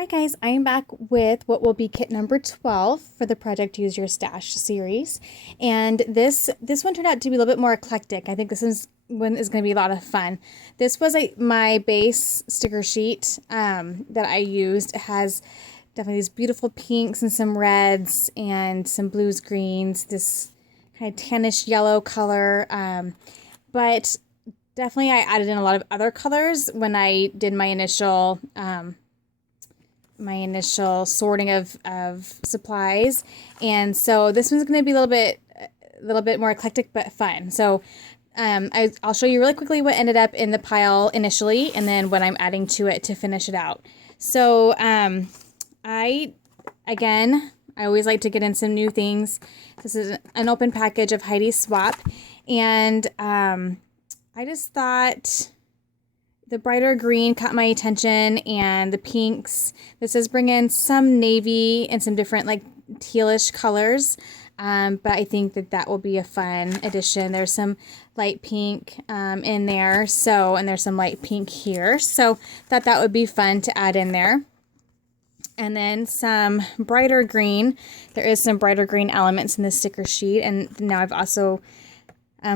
Alright guys, I am back with what will be kit number 12 for the Project Use Your Stash series. And this one turned out to be a little bit more eclectic. I think this one is going to be a lot of fun. This was my base sticker sheet that I used. It has definitely these beautiful pinks and some reds and some blues, greens, this kind of tannish yellow color. But definitely I added in a lot of other colors when I did my initial sorting of supplies, and so this one's going to be a little bit more eclectic but fun. So I'll show you really quickly what ended up in the pile initially, and then what I'm adding to it to finish it out. So I always like to get in some new things. This is an open package of Heidi Swapp, and I just thought the brighter green caught my attention, and the pinks. This does bring in some navy and some different like tealish colors, but I think that will be a fun addition. There's some light pink in there, and there's some light pink here, so thought that would be fun to add in there. And then some brighter green. There is some brighter green elements in this sticker sheet, and now I've also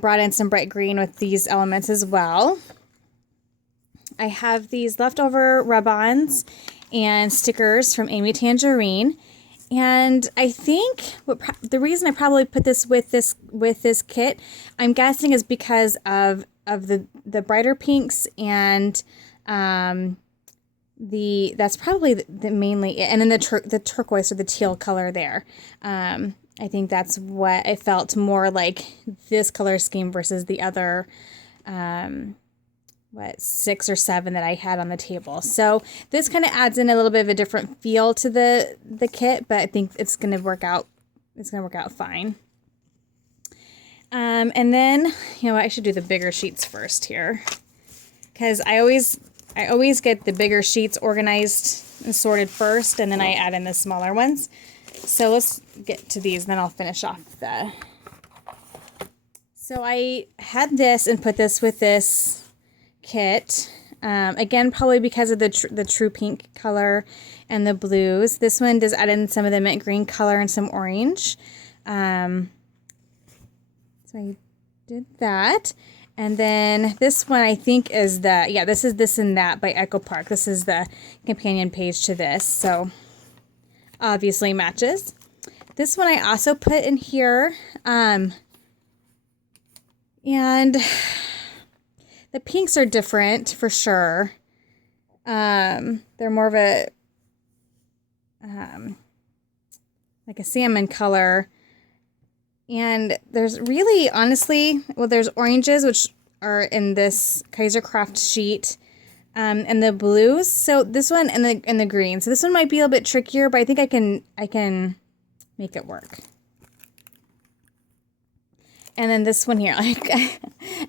brought in some bright green with these elements as well. I have these leftover rub-ons and stickers from Amy Tangerine, and I think the reason I probably put this with this kit, I'm guessing, is because of the brighter pinks, and that's probably the mainly it. And then the turquoise or the teal color there. I think that's what it felt more like, this color scheme versus the other 6 or 7 that I had on the table. So this kind of adds in a little bit of a different feel to the kit, but I think it's going to work out. It's going to work out fine. And then, I should do the bigger sheets first here, because I always get the bigger sheets organized and sorted first, and then I add in the smaller ones. So let's get to these, and then I'll finish off the. So I had this and put this with this kit, again probably because of the true pink color and the blues. This one does add in some of the mint green color and some orange, so I did that. And then this one I think is this is This and That by Echo Park. This is the companion page to this, so obviously matches. This one I also put in here, and the pinks are different for sure. They're more of a like a salmon color. And there's really, honestly, there's oranges, which are in this Kaisercraft sheet, and the blues. So this one and the green. So this one might be a little bit trickier, but I think I can make it work. And then this one here, like,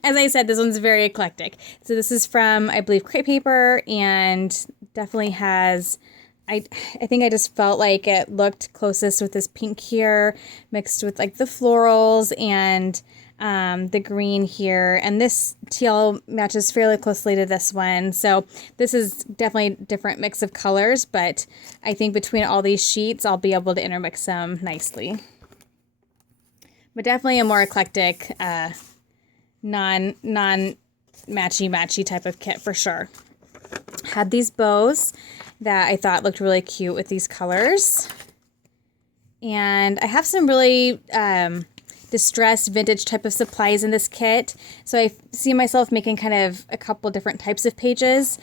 as I said, this one's very eclectic. So this is from, I believe, Crate Paper, and definitely has, I think I just felt like it looked closest with this pink here, mixed with like the florals and the green here. And this teal matches fairly closely to this one. So this is definitely a different mix of colors, but I think between all these sheets, I'll be able to intermix them nicely. But definitely a more eclectic, non-matchy type of kit for sure. Had these bows that I thought looked really cute with these colors. And I have some really distressed vintage type of supplies in this kit. So I see myself making kind of a couple different types of pages.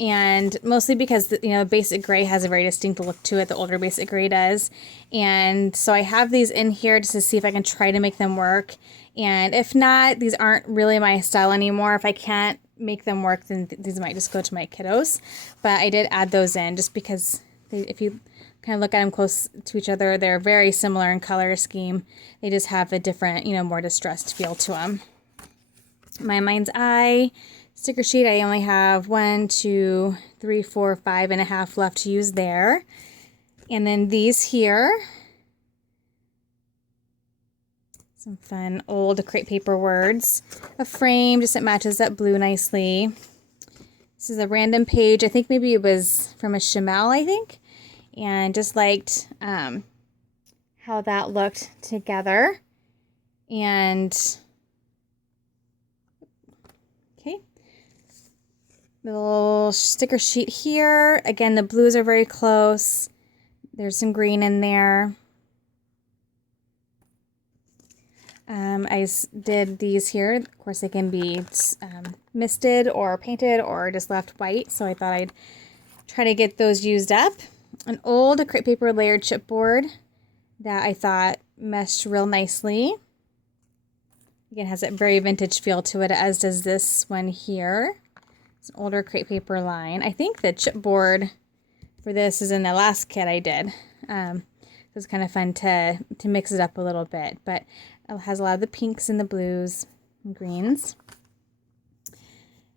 And mostly because, Basic Gray has a very distinct look to it. The older Basic Gray does. And so I have these in here just to see if I can try to make them work. And if not, these aren't really my style anymore. If I can't make them work, then these might just go to my kiddos. But I did add those in just because if you kind of look at them close to each other, they're very similar in color scheme. They just have a different, more distressed feel to them. My Mind's Eye sticker sheet, I only have 1, 2, 3, 4, 5 and a half left to use there. And then these here, some fun old Crate Paper words. A frame, just it matches that blue nicely. This is a random page. I think maybe it was from a Shimelle, I think. And just liked how that looked together. And, okay. Little sticker sheet here. Again, the blues are very close. There's some green in there. I did these here. Of course, they can be misted or painted or just left white. So I thought I'd try to get those used up. An old crepe paper layered chipboard that I thought meshed real nicely. Again, has a very vintage feel to it, as does this one here. It's an older crepe paper line. I think the chipboard for this is in the last kit I did. It's kind of fun to mix it up a little bit, but it has a lot of the pinks and the blues and greens.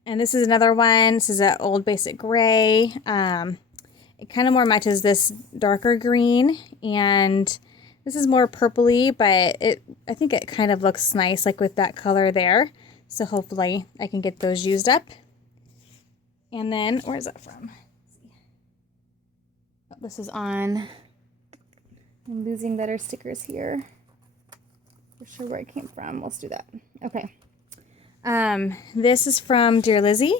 And this is another one. This is an old basic gray. It kind of more matches this darker green, and this is more purpley, but I think it kind of looks nice, like with that color there. So hopefully I can get those used up. And then, where is that from? Oh, this is on. I'm losing better stickers here. For sure where it came from. Let's do that. Okay. This is from Dear Lizzy.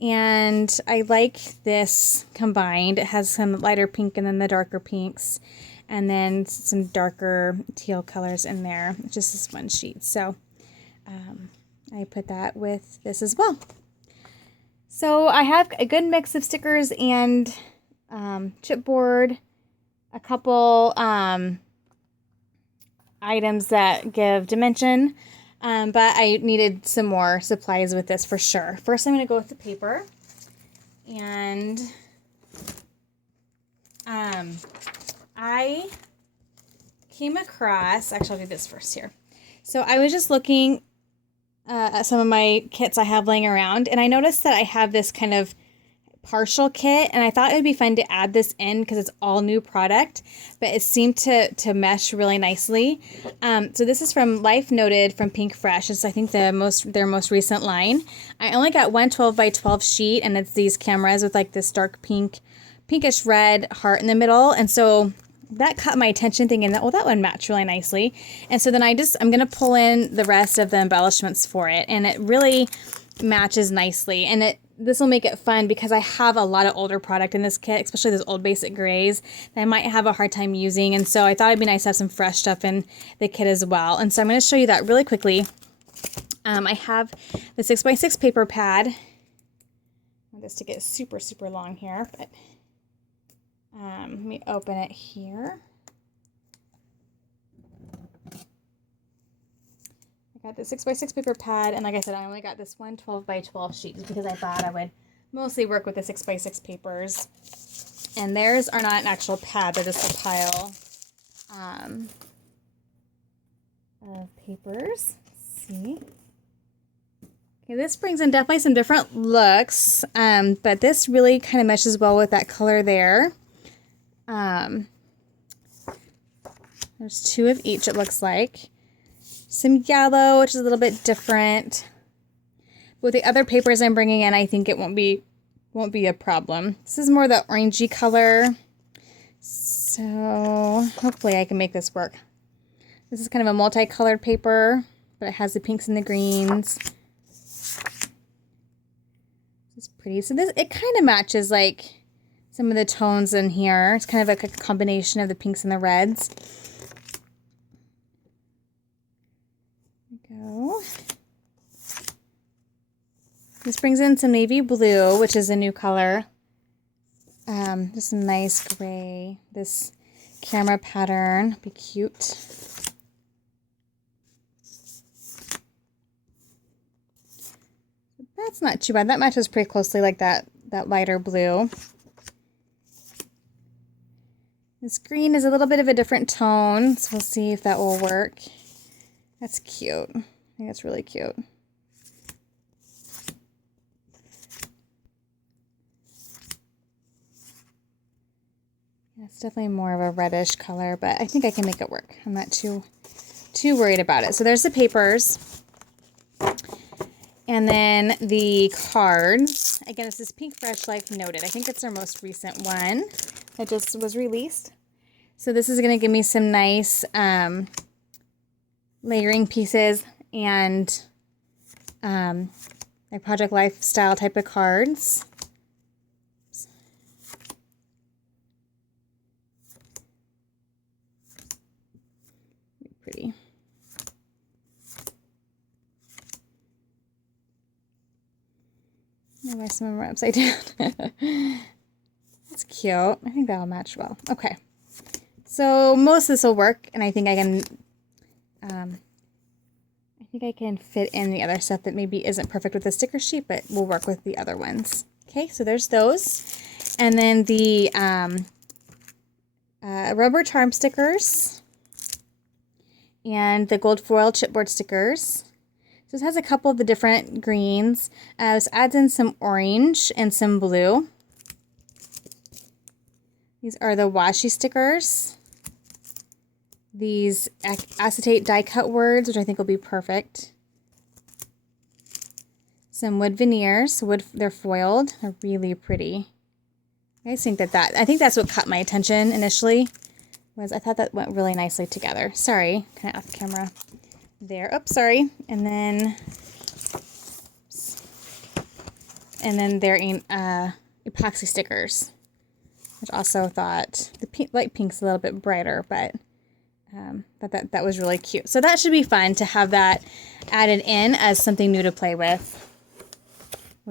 And I like this combined. It has some lighter pink and then the darker pinks. And then some darker teal colors in there. It's just this one sheet. So I put that with this as well. So I have a good mix of stickers and chipboard. A couple items that give dimension. But I needed some more supplies with this for sure. First, I'm going to go with the paper. And I came across, actually I'll do this first here. So I was just looking at some of my kits I have laying around, and I noticed that I have this kind of partial kit, and I thought it would be fun to add this in because it's all new product, but it seemed to mesh really nicely. So this is from Life Noted from Pink Fresh. It's I think their most recent line. I only got one 12 by 12 sheet, and it's these cameras with like this dark pinkish red heart in the middle, and so that caught my attention, thinking that, oh, that one matched really nicely. And so then I'm gonna pull in the rest of the embellishments for it, and it really matches nicely. And this will make it fun because I have a lot of older product in this kit, especially those old basic grays that I might have a hard time using. And so I thought it'd be nice to have some fresh stuff in the kit as well. And so I'm going to show you that really quickly. I have the 6x6 paper pad. I want this to get super, super long here, but let me open it here. I got the 6x6 paper pad, and like I said, I only got this one 12 by 12 sheet just because I thought I would mostly work with the 6x6 papers. And theirs are not an actual pad, they're just a pile of papers. Let's see. Okay, this brings in definitely some different looks, but this really kind of meshes well with that color there. There's two of each, it looks like. Some yellow, which is a little bit different. With the other papers I'm bringing in, I think it won't be a problem. This is more the orangey color. So hopefully I can make this work. This is kind of a multicolored paper, but it has the pinks and the greens. It's pretty. So it kind of matches like some of the tones in here. It's kind of like a combination of the pinks and the reds. Go. This brings in some navy blue, which is a new color. Just a nice gray. This camera pattern, be cute. That's not too bad. That matches pretty closely like that lighter blue. This green is a little bit of a different tone, so we'll see if that will work. That's cute. I think that's really cute. Yeah, it's definitely more of a reddish color, but I think I can make it work. I'm not too worried about it. So there's the papers. And then the cards, again, this is Pink Fresh Life Noted. I think it's our most recent one that just was released. So this is going to give me some nice layering pieces and like Project Lifestyle type of cards. Pretty. Why some of them are upside down? That's cute. I think that'll match well. Okay. So most of this will work, and I think I can fit in the other stuff that maybe isn't perfect with the sticker sheet, but will work with the other ones. Okay, so there's those. And then the rubber charm stickers and the gold foil chipboard stickers. So this has a couple of the different greens. This adds in some orange and some blue. These are the washi stickers. These acetate die cut words, which I think will be perfect. Some wood veneers. They're foiled. They're really pretty. I think that's what caught my attention initially. I thought that went really nicely together. Sorry, kind of off camera. There. Oops, sorry. And then they're epoxy stickers, which also thought the light pink's a little bit brighter, but that was really cute. So that should be fun to have that added in as something new to play with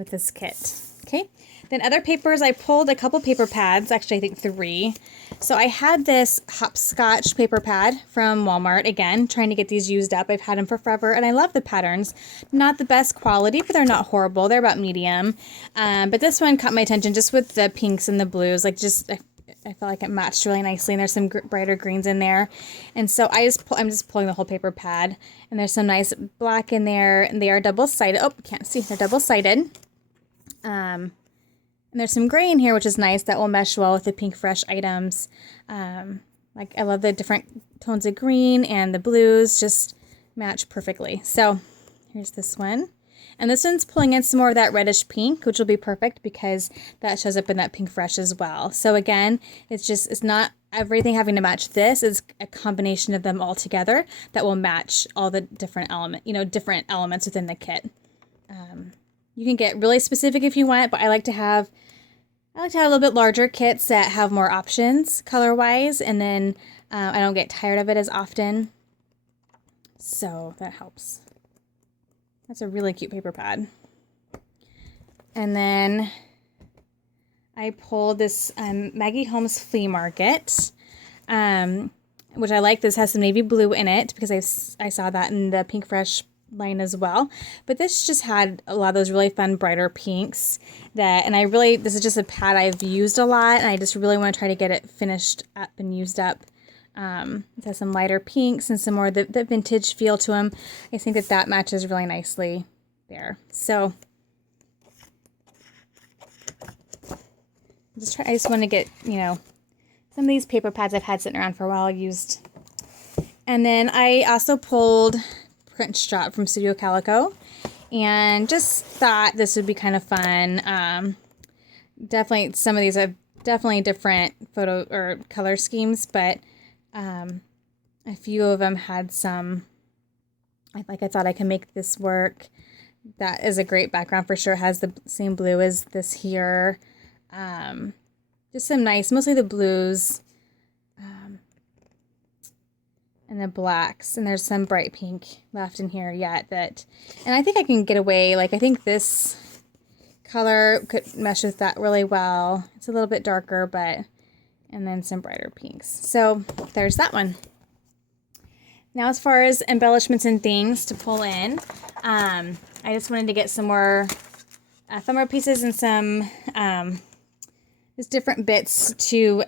this kit. Okay. Then other papers, I pulled a couple paper pads, actually I think 3. So I had this hopscotch paper pad from Walmart, again, trying to get these used up. I've had them for forever, and I love the patterns. Not the best quality, but they're not horrible. They're about medium. But this one caught my attention just with the pinks and the blues. Like I felt like it matched really nicely, and there's some brighter greens in there. And so I'm just pulling the whole paper pad, and there's some nice black in there, and they are double-sided. Oh, can't see. They're double-sided. And there's some gray in here, which is nice. That will mesh well with the Pink Fresh items. Like I love the different tones of green, and the blues just match perfectly. So here's this one. And this one's pulling in some more of that reddish pink, which will be perfect because that shows up in that Pink Fresh as well. So again, it's not everything having to match this. It's a combination of them all together that will match all the different elements within the kit. You can get really specific if you want, but I like to have a little bit larger kits that have more options color-wise, and then I don't get tired of it as often. So that helps. That's a really cute paper pad. And then I pulled this Maggie Holmes Flea Market, which I like. This has some navy blue in it because I saw that in the Pink Fresh line as well. But this just had a lot of those really fun brighter pinks this is just a pad I've used a lot, and I just really want to try to get it finished up and used up. It has some lighter pinks and some more the vintage feel to them. I think that matches really nicely there. So I just want to get, some of these paper pads I've had sitting around for a while used. And then I also pulled Print Shop from Studio Calico, and just thought this would be kind of fun. Definitely, some of these are definitely different photo or color schemes, but a few of them had some, I thought I can make this work. That is a great background for sure. It has the same blue as this here. Just some nice, mostly the blues, and the blacks, and there's some bright pink left in here yet and I think I can get away, I think this color could mesh with that really well. It's a little bit darker, and then some brighter pinks. So there's that one. Now as far as embellishments and things to pull in, I just wanted to get some more ephemera pieces and some just different bits to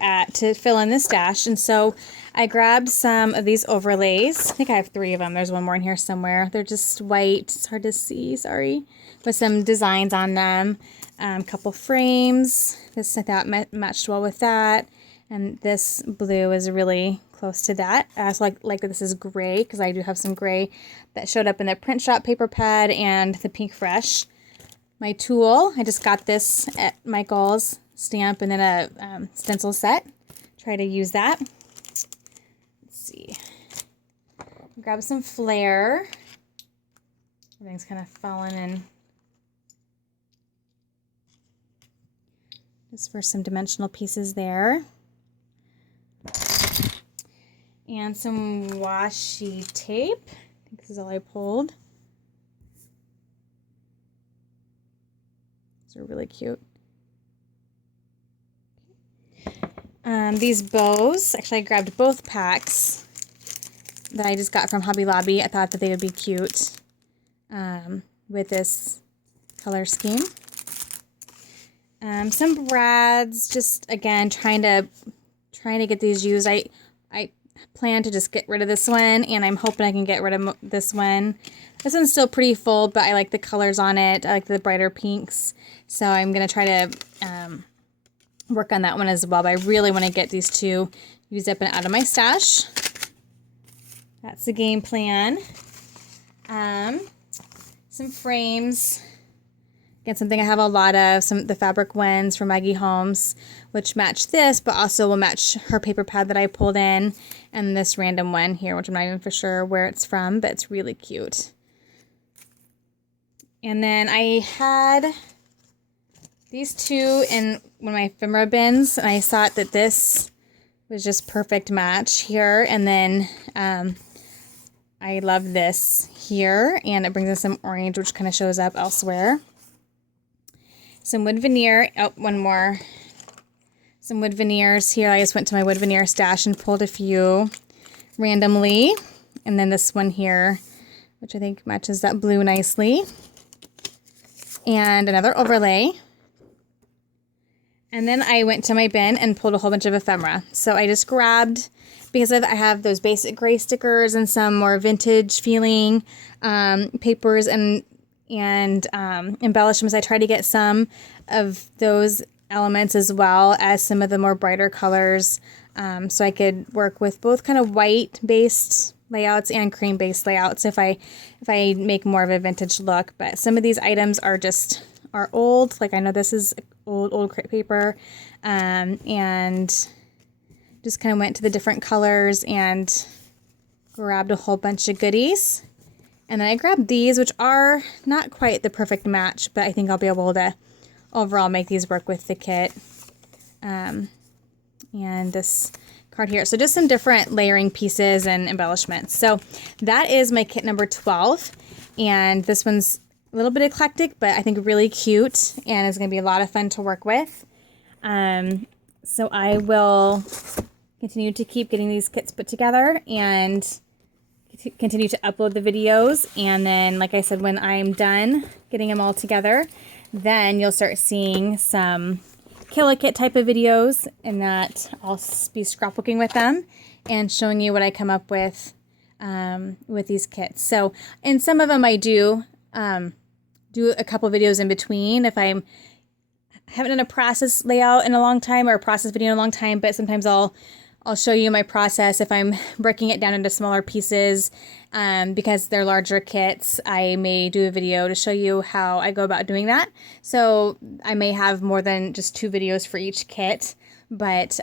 fill in the stash. And so I grabbed some of these overlays. I think I have 3 of them. There's one more in here somewhere. They're just white. It's hard to see, sorry. With some designs on them. A couple frames. This I thought matched well with that. And this blue is really close to that. I also like that this is gray because I do have some gray that showed up in the Print Shop paper pad and the Pink Fresh. My tool, I just got this at Michael's, stamp and then a stencil set. Try to use that. Let's see. Grab some Flair. Everything's kind of fallen in. Just for some dimensional pieces there. And some washi tape. I think this is all I pulled. These are really cute. These bows, actually I grabbed both packs that I just got from Hobby Lobby. I thought that they would be cute with this color scheme. Some brads, just again trying to get these used. I plan to just get rid of this one, and I'm hoping I can get rid of this one. This one's still pretty full, but I like the colors on it. I like the brighter pinks, so I'm gonna try to work on that one as well. But I really want to get these two used up and out of my stash. That's the game plan. Some frames. Again, something I have a lot of, the fabric ones from Maggie Holmes, which match this, but also will match her paper pad that I pulled in, and this random one here, which I'm not even for sure where it's from, but it's really cute. And then I had these two in one of my ephemera bins, and I thought that this was just perfect match here. And then I love this here, and it brings in some orange, which kind of shows up elsewhere. Some wood veneer. Oh, one more. Some wood veneers here. I just went to my wood veneer stash and pulled a few randomly. And then this one here, which I think matches that blue nicely. And another overlay. And then I went to my bin and pulled a whole bunch of ephemera. So I just grabbed, because I have those basic gray stickers and some more vintage feeling papers and embellishments. I try to get some of those elements as well as some of the more brighter colors, so I could work with both kind of white based layouts and cream based layouts if I make more of a vintage look. But some of these items are old, like I know this is old crepe paper, and just kind of went to the different colors and grabbed a whole bunch of goodies. And then I grabbed these, which are not quite the perfect match, but I think I'll be able to overall make these work with the kit. And this card here. So just some different layering pieces and embellishments. So that is my kit number 12. And this one's a little bit eclectic, but I think really cute, and it's going to be a lot of fun to work with. So I will continue to keep getting these kits put together and continue to upload the videos, and then like I said, when I'm done getting them all together, then you'll start seeing some Kill-A-Kit type of videos, and that I'll be scrapbooking with them and showing you what I come up with these kits. So in some of them I do a couple videos in between if I haven't done a process layout in a long time or a process video in a long time, but sometimes I'll show you my process if I'm breaking it down into smaller pieces. Because they're larger kits, I may do a video to show you how I go about doing that. So I may have more than just 2 videos for each kit, but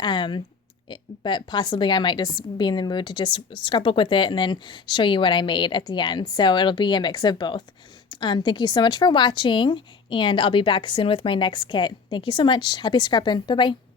possibly I might just be in the mood to just scrapbook with it and then show you what I made at the end. So it'll be a mix of both. Thank you so much for watching, and I'll be back soon with my next kit. Thank you so much. Happy scrapping. Bye-bye.